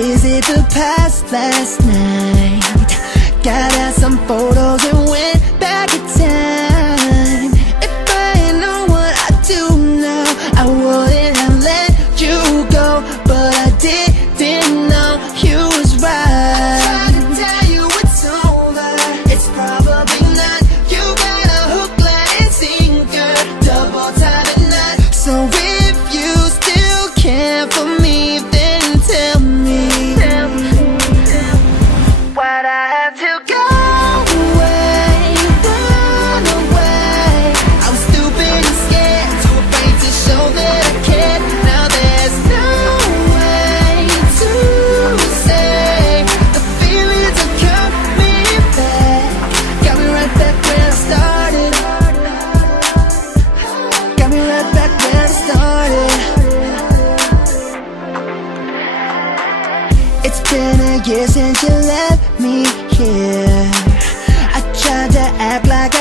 revisit the past last night. Got out some photos and went back in time. If I had known what I do now, I wouldn't have let you go. But I didn't know you was right. I tried to tell you it's over, it's probably not. You got a hook, line, and sinker, double tie the knot. So if you still care for me, then tell me why'd I have to go away, run away? I was stupid and scared, too afraid to show that I cared. Now there's no way to say the feelings have got me back. Got me right back where I started. Got me right back where I started. It's been a year since you left me here. I tried to act like